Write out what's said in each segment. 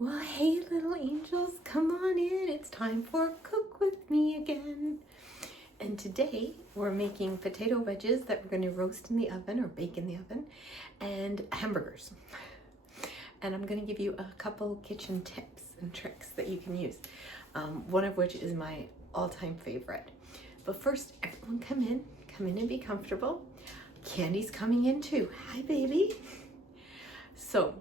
Well, hey little angels, come on in. It's time for Cook With Me again. And today we're making potato wedges that we're going to roast in the oven or bake in the oven, and hamburgers. And I'm going to give you a couple kitchen tips and tricks that you can use, one of which is my all-time favorite. But first, everyone come in and be comfortable. Candy's coming in too. Hi, baby. So,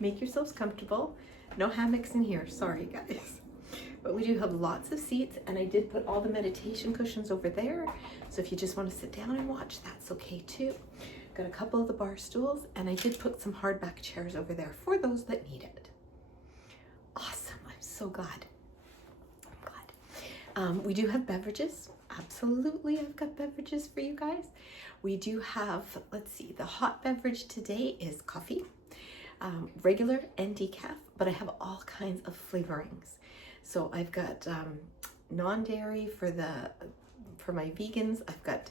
make yourselves comfortable. No hammocks in here, sorry guys. But we do have lots of seats, and I did put all the meditation cushions over there. So if you just want to sit down and watch, that's okay too. Got a couple of the bar stools, and I did put some hardback chairs over there for those that need it. Awesome, I'm so glad. I'm glad. We do have beverages. Absolutely, I've got beverages for you guys. We do have, let's see, the hot beverage today is coffee. Regular and decaf, but I have all kinds of flavorings. So I've got non-dairy for my vegans. I've got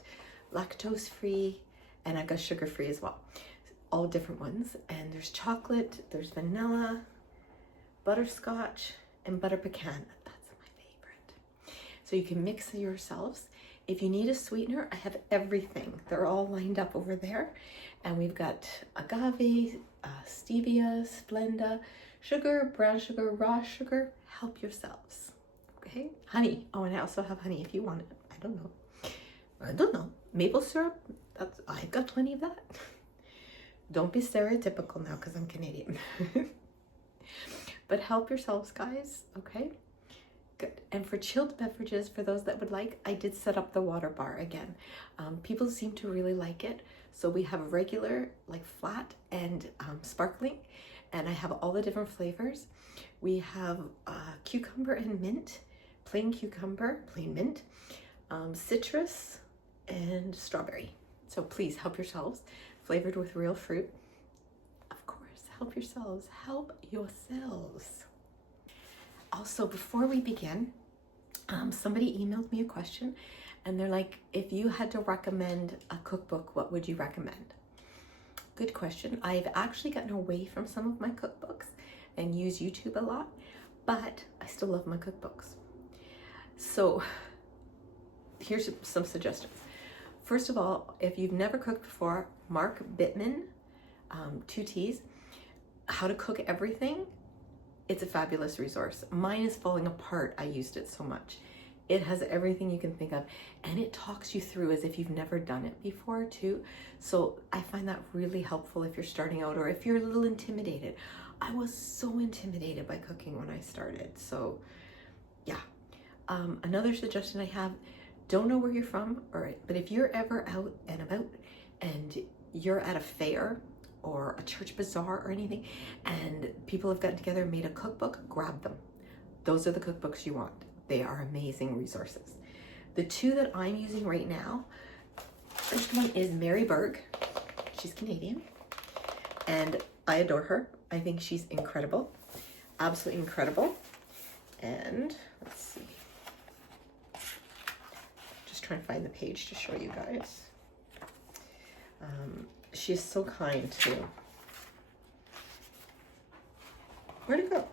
lactose free, and I've got sugar free as well. All different ones. And there's chocolate, there's vanilla, butterscotch, and butter pecan. That's my favorite. So you can mix it yourselves. If you need a sweetener, I have everything. They're all lined up over there. And we've got agave, stevia, Splenda, sugar, brown sugar, raw sugar. Help yourselves. Okay? Honey. Oh, and I also have honey if you want it. I don't know. Maple syrup. I've got plenty of that. Don't be stereotypical now because I'm Canadian. But help yourselves, guys. Okay? Good. And for chilled beverages, for those that would like, I did set up the water bar again. People seem to really like it. So we have regular, like flat, and sparkling, and I have all the different flavors. We have cucumber and mint, plain cucumber, plain mint, citrus, and strawberry. So please help yourselves, flavored with real fruit. Of course, help yourselves, help yourselves. Also, before we begin, somebody emailed me a question, and they're like, if you had to recommend a cookbook, what would you recommend? Good question. I've actually gotten away from some of my cookbooks and use YouTube a lot, but I still love my cookbooks. So here's some suggestions. First of all, if you've never cooked before, Mark Bittman, 2 T's, How to Cook Everything. It's a fabulous resource. Mine is falling apart. I used it so much. It has everything you can think of, and it talks you through as if you've never done it before too. So I find that really helpful if you're starting out or if you're a little intimidated. I was so intimidated by cooking when I started. So yeah. Another suggestion I have, don't know where you're from, but if you're ever out and about and you're at a fair or a church bazaar or anything, and people have gotten together and made a cookbook, grab them. Those are the cookbooks you want. They are amazing resources. The 2 that I'm using right now, first one is Mary Berg. She's Canadian, and I adore her. I think she's incredible, absolutely incredible. And let's see, just trying to find the page to show you guys. She's so kind too. Where'd it go?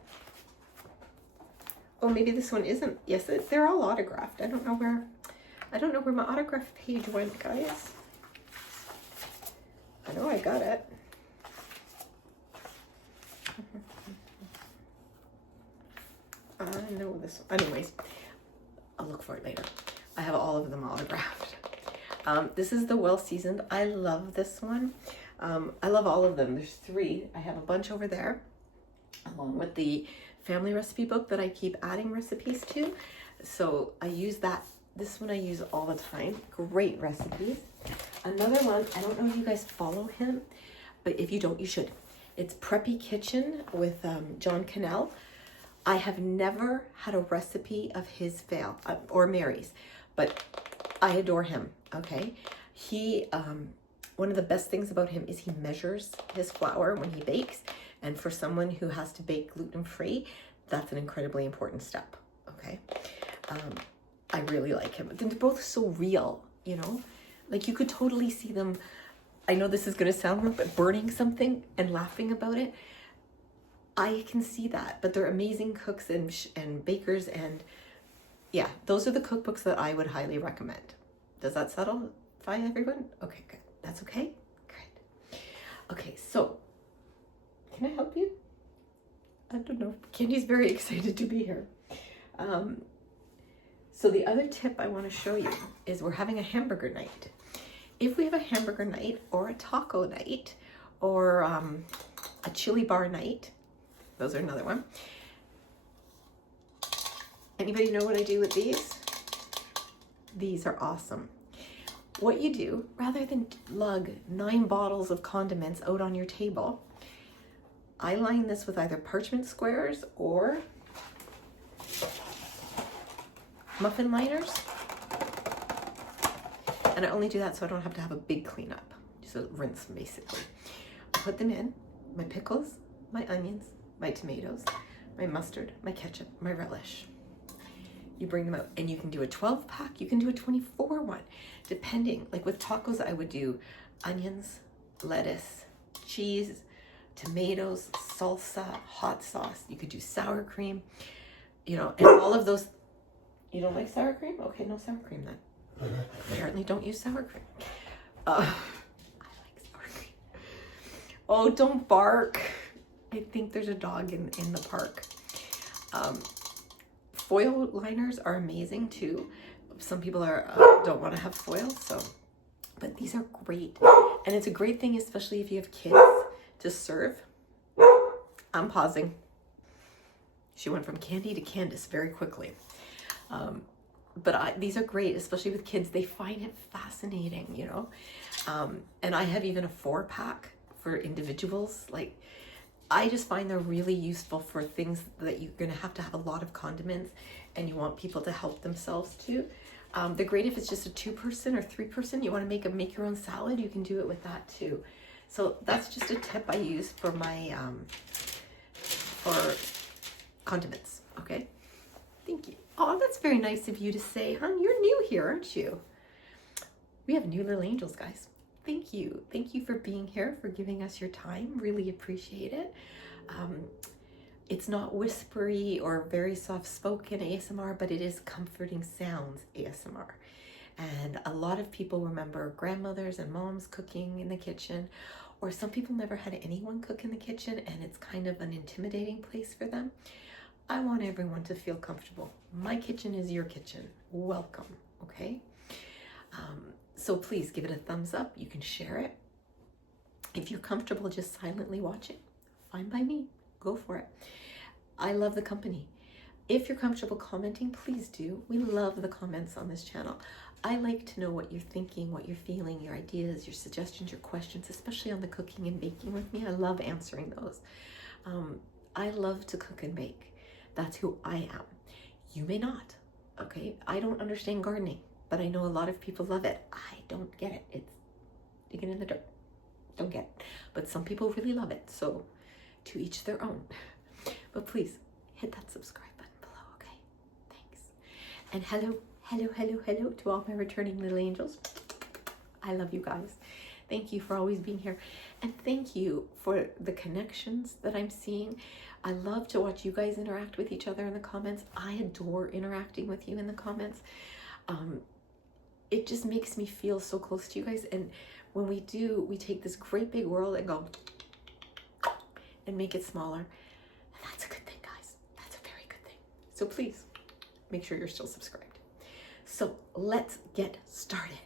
Oh, maybe this one isn't. Yes, they're all autographed. I don't know where my autograph page went, guys. I know I got it. I know this one. Anyways, I'll look for it later. I have all of them autographed. This is the Well Seasoned. I love this one. I love all of them. There's 3. I have a bunch over there, along with the family recipe book that I keep adding recipes to. So I use that. This one I use all the time. Great recipes. Another one, I don't know if you guys follow him, but if you don't, you should. It's Preppy Kitchen with John Cannell. I have never had a recipe of his fail, or Mary's, but I adore him, okay? He, one of the best things about him is he measures his flour when he bakes. And for someone who has to bake gluten-free, that's an incredibly important step, okay? I really like him. They're both so real, you know? Like you could totally see them, I know this is gonna sound rude, but burning something and laughing about it. I can see that, but they're amazing cooks and bakers, and yeah, those are the cookbooks that I would highly recommend. Does that satisfy everyone? Okay, good. That's okay? Great. Okay, so can I help you? I don't know. Candy's very excited to be here. So the other tip I want to show you is we're having a hamburger night. If we have a hamburger night or a taco night or a chili bar night, those are another one. Anybody know what I do with these? These are awesome. What you do, rather than lug 9 bottles of condiments out on your table, I line this with either parchment squares or muffin liners. And I only do that so I don't have to have a big cleanup. Just a rinse, basically. I put them in, my pickles, my onions, my tomatoes, my mustard, my ketchup, my relish. You bring them out, and you can do a 12-pack, you can do a 24 one, depending. Like with tacos, I would do onions, lettuce, cheese, tomatoes, salsa, hot sauce. You could do sour cream, you know, and all of those. You don't like sour cream? Okay, no sour cream then. Apparently don't use sour cream. I like sour cream. Oh, don't bark. I think there's a dog in the park. Foil liners are amazing too. Some people don't want to have foil, but these are great. And it's a great thing, especially if you have kids, to serve. I'm pausing. She went from Candy to Candace very quickly. But these are great, especially with kids. They find it fascinating, you know. And I have even a 4-pack for individuals. Like, I just find they're really useful for things that you're going to have a lot of condiments and you want people to help themselves too. They're great if it's just a 2-person or 3-person. You want to make your own salad, you can do it with that too. So that's just a tip I use for my for condiments. Okay, thank you. Oh, that's very nice of you to say, hon. You're new here, aren't you? We have new little angels, guys. Thank you. Thank you for being here, for giving us your time. Really appreciate it. It's not whispery or very soft-spoken ASMR, but it is comforting sounds ASMR. And a lot of people remember grandmothers and moms cooking in the kitchen, or some people never had anyone cook in the kitchen and it's kind of an intimidating place for them. I want everyone to feel comfortable. My kitchen is your kitchen. Welcome, okay? So please give it a thumbs up. You can share it. If you're comfortable just silently watching, fine by me. Go for it. I love the company. If you're comfortable commenting, please do. We love the comments on this channel. I like to know what you're thinking, what you're feeling, your ideas, your suggestions, your questions, especially on the cooking and baking with me. I love answering those. I love to cook and bake. That's who I am. You may not, okay? I don't understand gardening, but I know a lot of people love it. I don't get it. It's digging in the dirt. Don't get it. But some people really love it. So to each their own. But please hit that subscribe button below, okay? Thanks. And hello to all my returning little angels. I love you guys. Thank you for always being here. And thank you for the connections that I'm seeing. I love to watch you guys interact with each other in the comments. I adore interacting with you in the comments. It just makes me feel so close to you guys. And when we do, we take this great big world and go and make it smaller. And that's a good thing, guys. That's a very good thing. So please make sure you're still subscribed. So let's get started.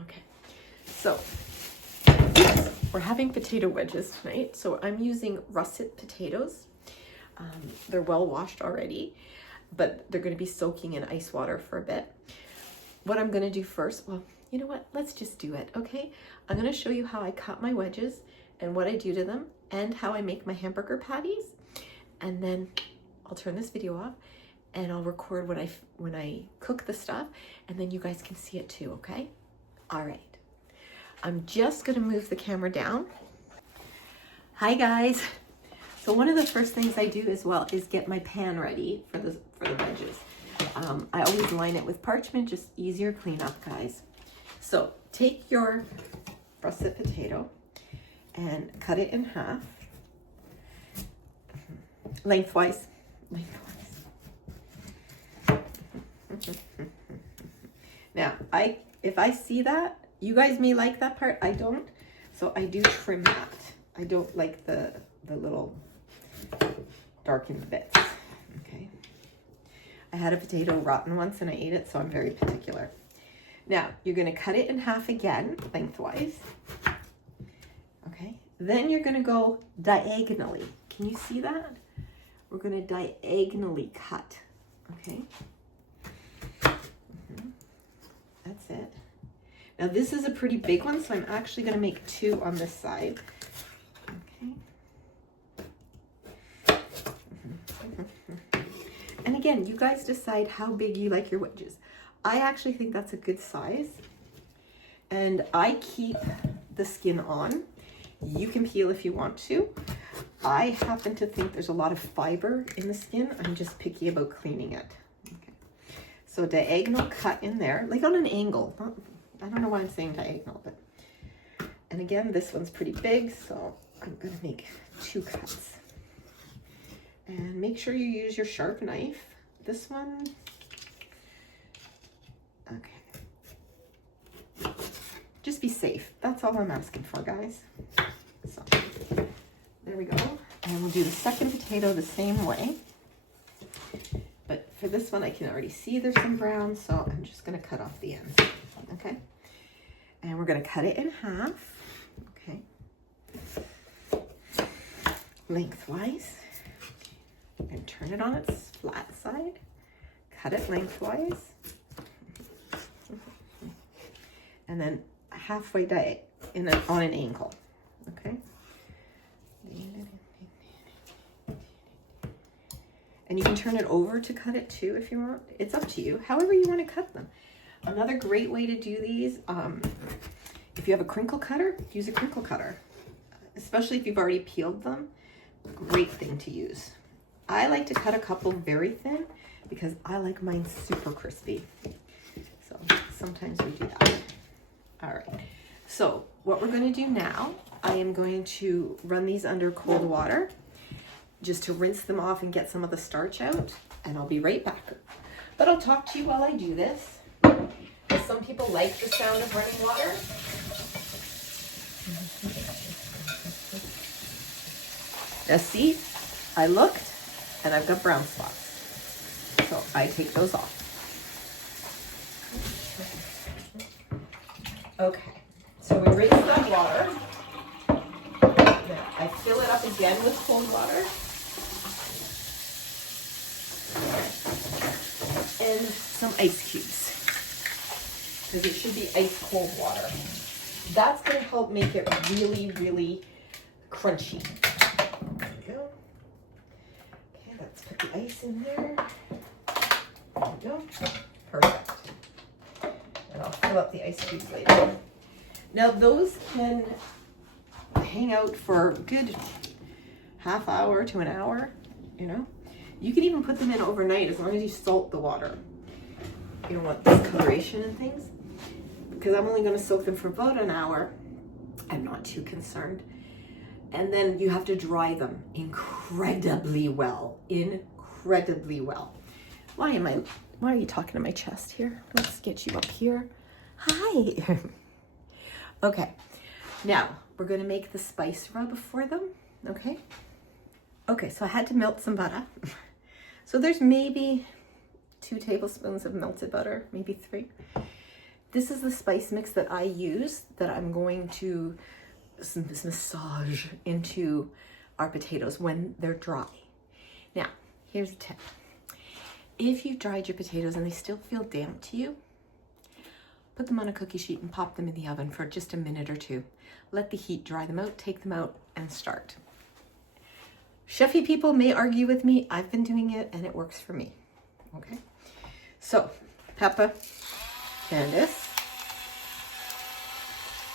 Okay. So yes, we're having potato wedges tonight. So I'm using russet potatoes. They're well washed already, but they're going to be soaking in ice water for a bit. What I'm going to do first, well, you know what? Let's just do it, okay? I'm going to show you how I cut my wedges and what I do to them and how I make my hamburger patties. And then I'll turn this video off and I'll record when I cook the stuff, and then you guys can see it too, okay? All right. I'm just going to move the camera down. Hi, guys. So one of the first things I do as well is get my pan ready for the wedges. I always line it with parchment, just easier cleanup, guys. So take your russet potato and cut it in half. lengthwise. Now, if I see that, you guys may like that part, I don't. So I do trim that. I don't like the little darkened bits, okay? I had a potato rotten once and I ate it, so I'm very particular. Now, you're gonna cut it in half again, lengthwise, okay? Then you're gonna go diagonally. Can you see that? We're gonna diagonally cut, okay? That's it. Now this is a pretty big one, so I'm actually gonna make 2 on this side. Okay. And again, you guys decide how big you like your wedges. I actually think that's a good size. And I keep the skin on. You can peel if you want to. I happen to think there's a lot of fiber in the skin. I'm just picky about cleaning it. Okay. So diagonal cut in there, like on an angle. I don't know why I'm saying diagonal, but, and again, this one's pretty big, so I'm gonna make 2 cuts. And make sure you use your sharp knife. This one, okay. Just be safe. That's all I'm asking for, guys. So, there we go. And we'll do the second potato the same way. But for this one, I can already see there's some brown, so I'm just gonna cut off the ends, okay? And we're gonna cut it in half, okay? Lengthwise. And turn it on its flat side. Cut it lengthwise. And then halfway on an angle, okay? And you can turn it over to cut it too if you want. It's up to you, however you want to cut them. Another great way to do these, if you have a crinkle cutter, use a crinkle cutter. Especially if you've already peeled them, great thing to use. I like to cut a couple very thin because I like mine super crispy. So sometimes we do that. All right, so what we're going to do now, I am going to run these under cold water just to rinse them off and get some of the starch out, and I'll be right back. But I'll talk to you while I do this. Some people like the sound of running water. Now see, I looked and I've got brown spots. So I take those off. Okay, so we rinse that water. Then I fill it up again with cold water. And some ice cubes, because it should be ice cold water. That's going to help make it really, really crunchy. There we go. Okay, let's put the ice in there. There we go. Perfect. And I'll fill up the ice cubes later. Now those can hang out for a good half hour to an hour, you know. You can even put them in overnight as long as you salt the water. You don't want discoloration and things. Because I'm only going to soak them for about an hour. I'm not too concerned. And then you have to dry them incredibly well. Incredibly well. Why are you talking to my chest here? Let's get you up here. Hi. Okay. Now, we're going to make the spice rub for them. Okay. Okay, so I had to melt some butter. So there's maybe 2 tablespoons of melted butter, maybe 3. This is the spice mix that I use that I'm going to massage into our potatoes when they're dry. Now, here's a tip. If you've dried your potatoes and they still feel damp to you, put them on a cookie sheet and pop them in the oven for just a minute or 2. Let the heat dry them out, take them out, and start. Chefy people may argue with me. I've been doing it and it works for me. Okay, so pepper, Candice,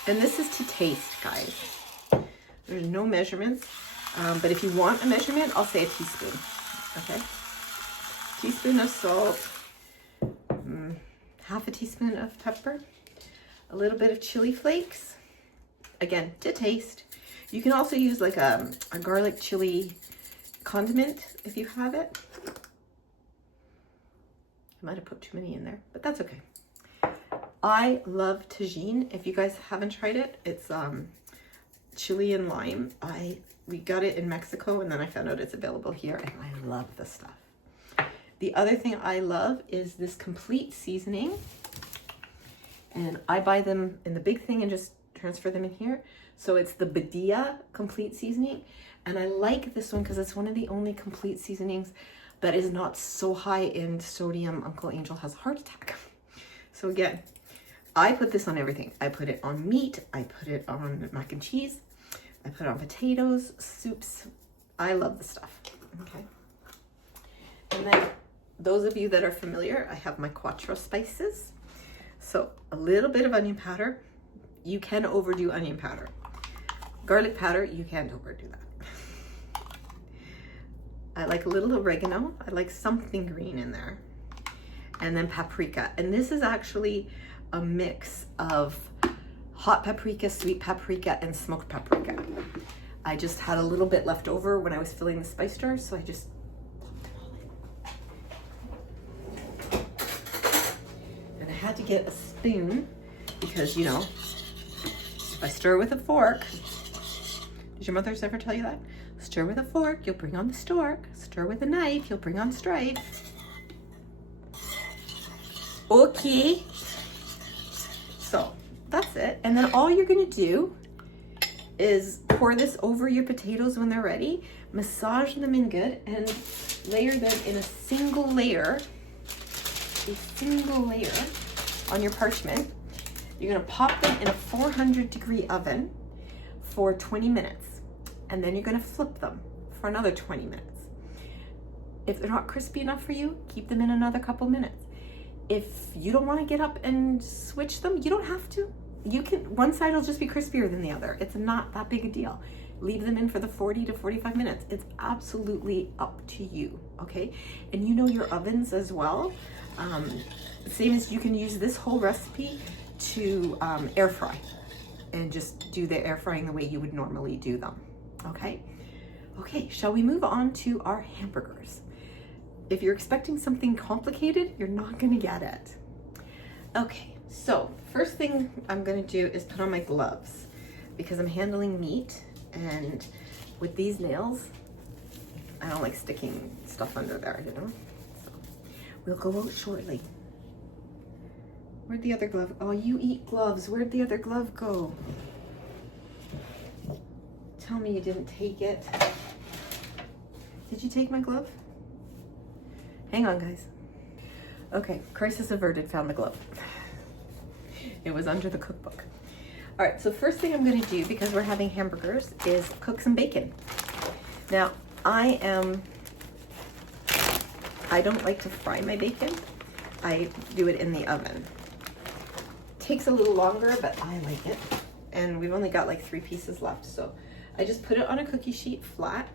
and this is to taste, guys. There's no measurements, but if you want a measurement, I'll say a teaspoon. Okay, teaspoon of salt, half a teaspoon of pepper, a little bit of chili flakes, again to taste. You can also use like a garlic chili Condiment, if you have it. I might have put too many in there, but that's okay. I love tagine. If you guys haven't tried it, it's chili and lime. We got it in Mexico and then I found out it's available here and I love this stuff. The other thing I love is this complete seasoning. And I buy them in the big thing and just transfer them in here. So it's the Badia complete seasoning. And I like this one because it's one of the only complete seasonings that is not so high in sodium. Uncle Angel has a heart attack. So again, I put this on everything. I put it on meat. I put it on mac and cheese. I put it on potatoes, soups. I love the stuff. Okay. And then those of you that are familiar, I have my quattro spices. So a little bit of onion powder. You can overdo onion powder. Garlic powder, you can't overdo that. I like a little oregano. I like something green in there. And then paprika. And this is actually a mix of hot paprika, sweet paprika, and smoked paprika. I just had a little bit left over when I was filling the spice jar, so I just popped it all in. And I had to get a spoon because, you know, if I stir with a fork, did your mothers ever tell you that? Stir with a fork, you'll bring on the stork. Stir with a knife, you'll bring on strife. Okay. So that's it. And then all you're gonna do is pour this over your potatoes when they're ready, massage them in good, and layer them in a single layer on your parchment. You're gonna pop them in a 400-degree oven for 20 minutes. And then you're gonna flip them for another 20 minutes. If they're not crispy enough for you, keep them in another couple minutes. If you don't wanna get up and switch them, you don't have to. You can, one side will just be crispier than the other. It's not that big a deal. Leave them in for the 40 to 45 minutes. It's absolutely up to you, okay? And you know your ovens as well. Same as you can use this whole recipe to air fry and just do the air frying the way you would normally do them. Okay, shall we move on to our hamburgers? If you're expecting something complicated, you're not gonna get it. Okay, so first thing I'm gonna do is put on my gloves because I'm handling meat, and with these nails, I don't like sticking stuff under there, you know? So we'll go out shortly. Where'd the other glove? Oh, you eat gloves. Where'd the other glove go? Tell me you didn't take it. Did you take my glove? Hang on, guys. Okay, crisis averted, found the glove. It was under the cookbook. All right, so first thing I'm gonna do, because we're having hamburgers, is cook some bacon. Now, I don't like to fry my bacon. I do it in the oven. Takes a little longer, but I like it. And we've only got like 3 pieces left, so I just put it on a cookie sheet flat.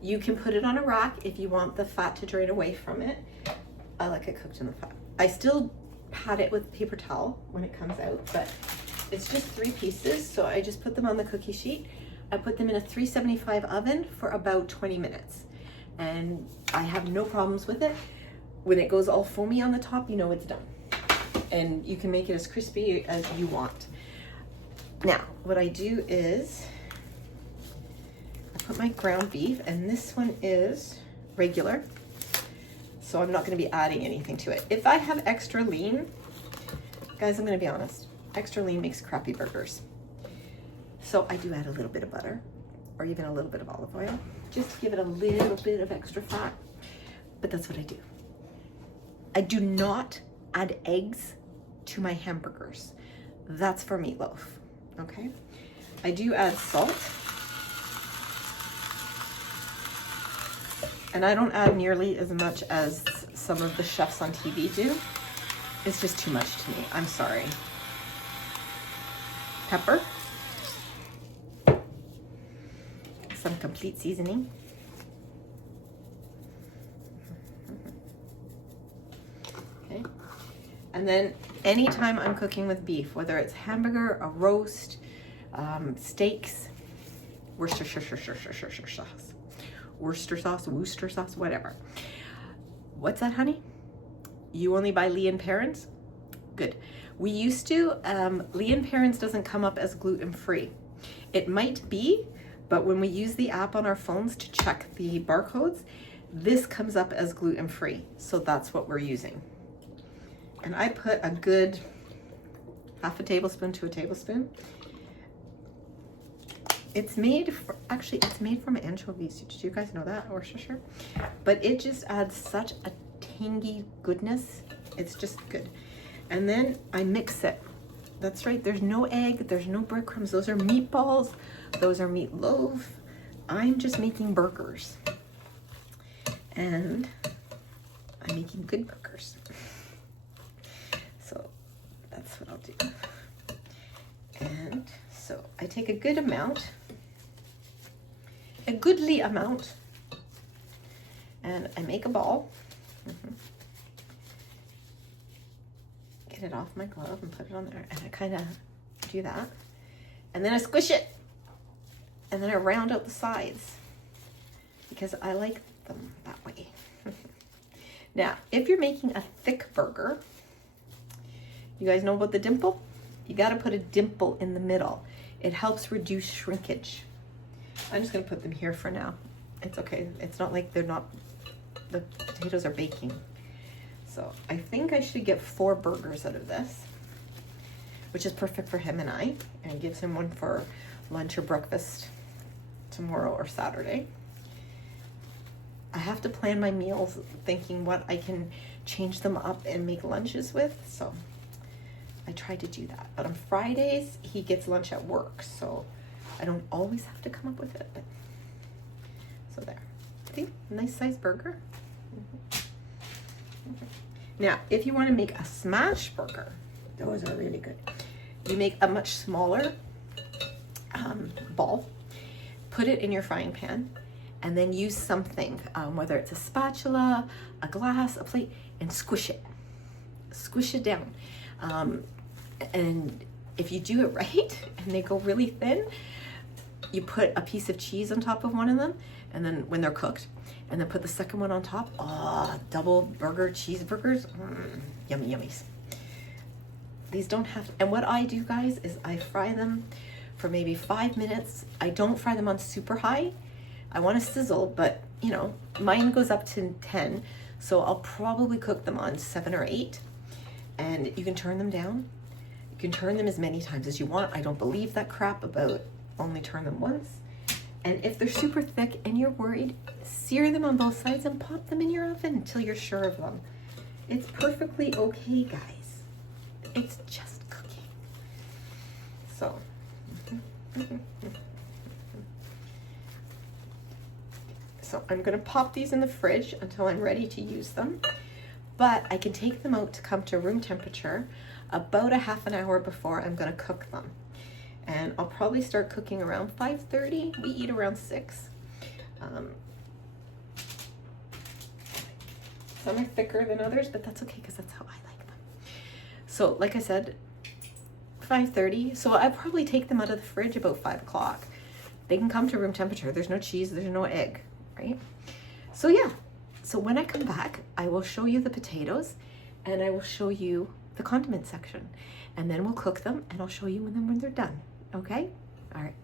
You can put it on a rack if you want the fat to drain away from it. I like it cooked in the fat. I still pat it with paper towel when it comes out, but it's just 3 pieces, so I just put them on the cookie sheet. I put them in a 375 oven for about 20 minutes, and I have no problems with it. When it goes all foamy on the top, you know it's done. And you can make it as crispy as you want. Now, what I do is I put my ground beef, and this one is regular, so I'm not gonna be adding anything to it. If I have extra lean, guys, I'm gonna be honest, extra lean makes crappy burgers. So I do add a little bit of butter, or even a little bit of olive oil, just to give it a little bit of extra fat, but that's what I do. I do not add eggs to my hamburgers. That's for meatloaf, okay? I do add salt. And I don't add nearly as much as some of the chefs on TV do. It's just too much to me, I'm sorry. Pepper. Some complete seasoning. Okay. And then anytime I'm cooking with beef, whether it's hamburger, a roast, steaks, Worcestershire sauce. Worcester sauce, whatever. What's that, honey? You only buy Lee and Perrins? Good. We used to, Lee and Perrins doesn't come up as gluten-free. It might be, but when we use the app on our phones to check the barcodes, this comes up as gluten-free. So that's what we're using. And I put a good half a tablespoon to a tablespoon. It's made from anchovies. Did you guys know that, Worcestershire? But it just adds such a tangy goodness. It's just good. And then I mix it. That's right, there's no egg, there's no breadcrumbs. Those are meatballs, those are meatloaf. I'm just making burgers. And I'm making good burgers. So that's what I'll do. And so I take a good amount, a goodly amount, and I make a ball. Get it off my glove and put it on there, and I kind of do that, and then I squish it, and then I round out the sides because I like them that way. Now, if you're making a thick burger, you guys know about the dimple? You got to put a dimple in the middle. It helps reduce shrinkage. I'm just going to put them here for now. It's okay. It's not like the potatoes are baking. So I think I should get 4 burgers out of this, which is perfect for him and I, and it gives him one for lunch or breakfast tomorrow or Saturday. I have to plan my meals thinking what I can change them up and make lunches with, so I try to do that. But on Fridays, he gets lunch at work, so I don't always have to come up with it. But so there. See, nice sized burger. Now, if you want to make a smash burger, those are really good. You make a much smaller ball, put it in your frying pan, and then use something, whether it's a spatula, a glass, a plate, and squish it. Squish it down. And if you do it right, and they go really thin, you put a piece of cheese on top of one of them, and then when they're cooked, and then put the second one on top. Oh, double burger cheeseburgers. Yummy yummies. These don't have, and what I do, guys, is I fry them for maybe 5 minutes. I don't fry them on super high. I want to sizzle, but you know, mine goes up to 10. So I'll probably cook them on 7 or 8. And you can turn them down. You can turn them as many times as you want. I don't believe that crap about only turn them once. And if they're super thick and you're worried, sear them on both sides and pop them in your oven until you're sure of them. It's perfectly okay, guys. It's just cooking. So, so I'm gonna pop these in the fridge until I'm ready to use them. But I can take them out to come to room temperature about a half an hour before I'm gonna cook them. And I'll probably start cooking around 5:30. We eat around 6. Some are thicker than others, but that's okay because that's how I like them. So like I said, 5:30. So I probably take them out of the fridge about 5 o'clock. They can come to room temperature. There's no cheese, there's no egg, right? So yeah, so when I come back, I will show you the potatoes and I will show you the condiment section. And then we'll cook them and I'll show you when they're done. Okay? All right.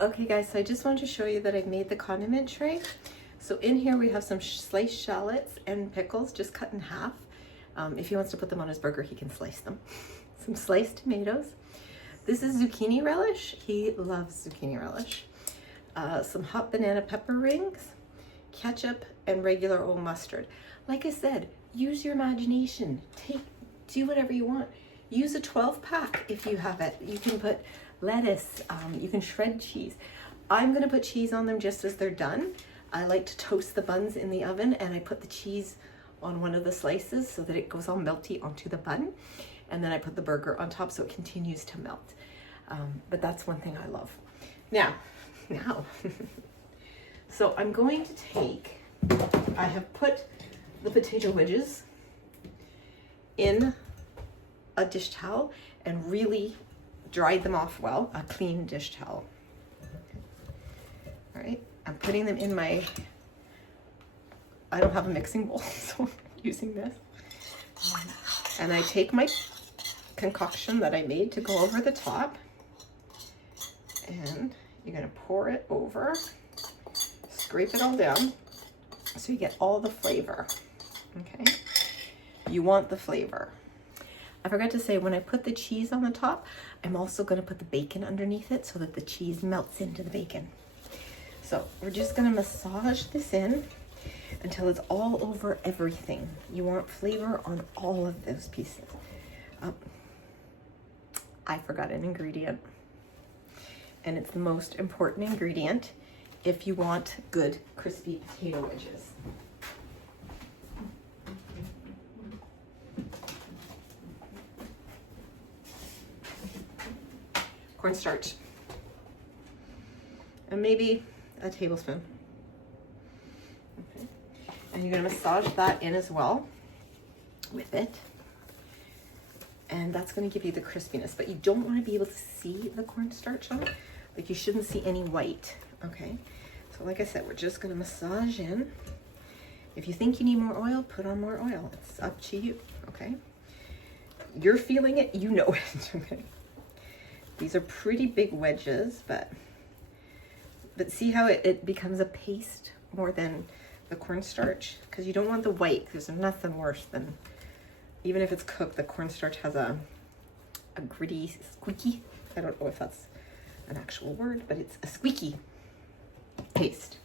Okay guys, so I just wanted to show you that I've made the condiment tray. So in here we have some sliced shallots and pickles just cut in half. If he wants to put them on his burger, he can slice them. Some sliced tomatoes. This is zucchini relish. He loves zucchini relish. Some hot banana pepper rings, ketchup, and regular old mustard. Like I said, use your imagination. Do whatever you want. Use a 12-pack if you have it. You can put lettuce, you can shred cheese. I'm gonna put cheese on them just as they're done. I like to toast the buns in the oven and I put the cheese on one of the slices so that it goes all melty onto the bun. And then I put the burger on top so it continues to melt. But that's one thing I love. Now, so I'm going to take, I have put the potato wedges in a dish towel and really dried them off well, a clean dish towel. All right, I'm putting them in my, I don't have a mixing bowl, so I'm using this. And I take my concoction that I made to go over the top, and you're gonna pour it over, scrape it all down so you get all the flavor, okay? You want the flavor. I forgot to say, when I put the cheese on the top, I'm also gonna put the bacon underneath it so that the cheese melts into the bacon. So we're just gonna massage this in until it's all over everything. You want flavor on all of those pieces. I forgot an ingredient, and it's the most important ingredient if you want good crispy potato wedges. Cornstarch, and maybe a tablespoon. Okay. And you're gonna massage that in as well with it. And that's gonna give you the crispiness, but you don't wanna be able to see the cornstarch on it. Like, you shouldn't see any white, okay? So like I said, we're just gonna massage in. If you think you need more oil, put on more oil. It's up to you, okay? You're feeling it, you know it, okay? These are pretty big wedges, but see how it becomes a paste more than the cornstarch? Because you don't want the white. There's nothing worse than, even if it's cooked, the cornstarch has a gritty, squeaky, I don't know if that's an actual word, but it's a squeaky paste.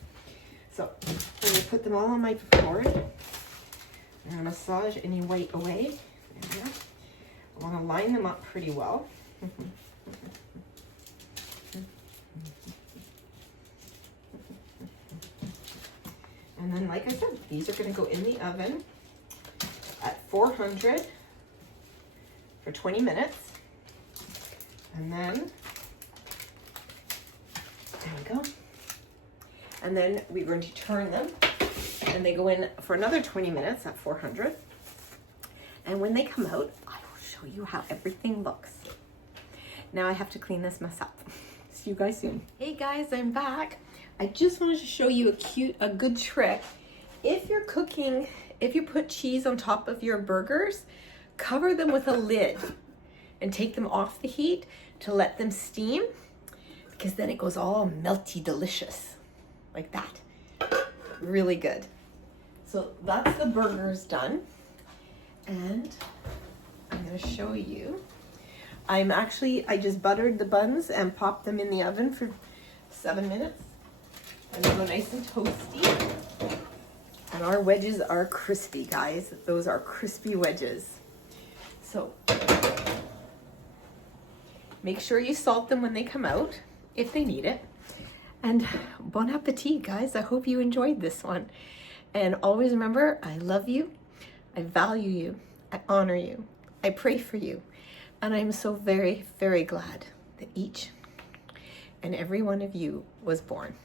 So I'm gonna put them all on my board. I'm gonna massage any white away. There. I wanna line them up pretty well. And then, like I said, these are gonna go in the oven at 400 for 20 minutes. And then, there we go. And then we're going to turn them, and they go in for another 20 minutes at 400. And when they come out, I will show you how everything looks. Now I have to clean this mess up. See you guys soon. Hey guys, I'm back. I just wanted to show you a good trick. If you're cooking, if you put cheese on top of your burgers, cover them with a lid and take them off the heat to let them steam, because then it goes all melty delicious like that. Really good. So that's the burgers done, and I'm going to show you. I just buttered the buns and popped them in the oven for 7 minutes, and they go nice and toasty. And our wedges are crispy, guys. Those are crispy wedges. So make sure you salt them when they come out, if they need it. And bon appetit, guys. I hope you enjoyed this one. And always remember, I love you, I value you, I honor you, I pray for you. And I'm so very, very glad that each and every one of you was born.